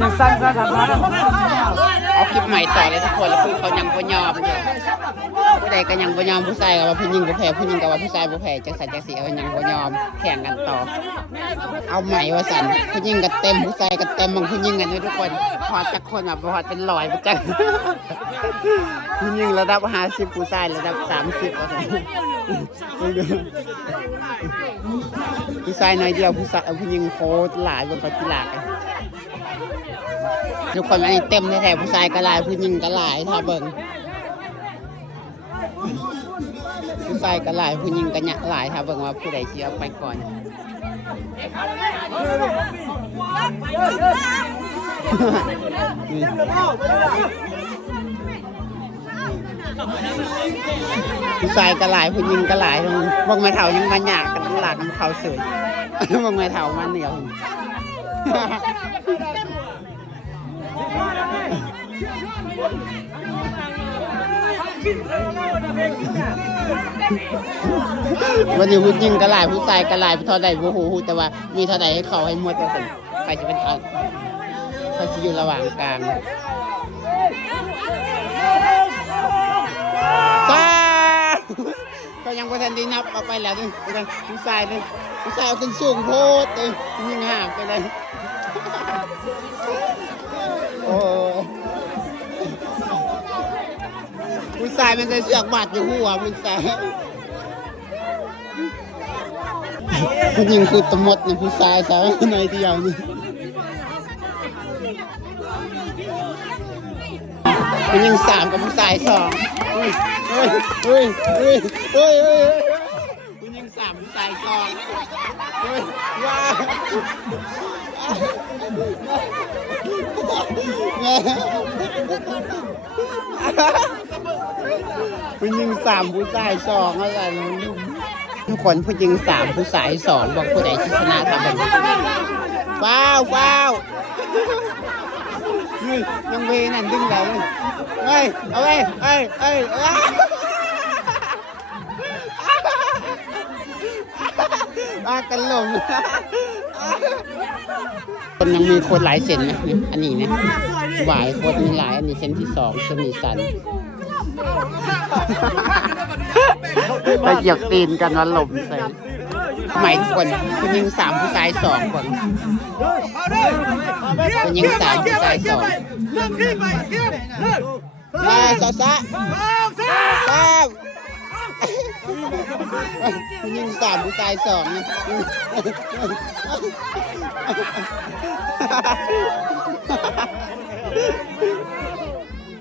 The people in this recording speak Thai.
เอาคลิปใหม่ต่อเลยทุกคนแล้วคือเขายังบ่ยอมอยู่ผู้ใดก็ยังบ่ยอมผู้ชายก็ว่าผู้หญิงบ่แพ้ผู้หญิงก็ว่าผู้ชายบ่แพ้จังสันจังสีก็ยังบ่ยอมแข่งกันต่อเอาใหม่ว่าสันผู้หญิงก็เต็มผู้ชายก็เต็มบางผู้หญิงกันด้วยทุกคนพอจากคนแบบพอเป็น100บ่จังผู้หญิงระดับ50ผู้ชายระดับ30ว่าซั่นผู้ชายน้อยเดียวผู้หญิงโคตรหลายบนปฏิลาทุกคนอันนี้เต็มแท้ๆผู้ชายก็หลายผู้หญิงก็หลายถ้าเบิ่งผู้ชายก็หลายผู้หญิงก็หลายถ้าเบิ่งว่าผู้ใดสิเอาไปก่อนผู้ชายก็หลายผู้หญิงก็หลายบางไม้เถายังมันหยากันหลักมันเขาเสยบางไม้เถามันเหนียววันนี้ผู้หญิงก็หลายผู้ชายก็หลายเท่าใดบ่ฮู้แต่ว่ามีเท่าใดให้เขาให้หมดว่าซั่นใครจะเป็นอันใครจะอยู่ระหว่างกลางป้าก็ยังบ่ทันได้นับออกไปแล้วนี่ผู้ชายนี่ผู้ชายขึ้นสูงโพดเลยยิงห่างไปเลยโอ้ผู้ชายมันจะเสือกบาดอยู่หัวผู้ชายผู้หญิงคือตะมดนะผู้ชายสาวในเดียวนี่ผู้หญิง3กับผู้ชาย2เฮ้ยผู้หญิง3ผู้ชาย2เฮ้ยว้าผู้หญิง3ผู้ชาย2อะไรทุกคนผู้หญิง3ผู้ชาย2บอกผู้ใดที่ชนะทำแบบนี้ว้าวนี่ยังเวนั่นดึงไหนเฮ้ยเอาเอ้ยกันลงคนยังมีโคตรหลายเส้นนะอันนี้นะหวายโคตรมีหลายอันนี้เส้นที่2เส้นนี้สันไปเหยียบตีนกันว่าหลมใส่ใหม่คนคุณยิง3ผู้ชาย2คนคุณยิง3ผู้ชาย2มาซะคุณยิง3ผู้ชาย2นะ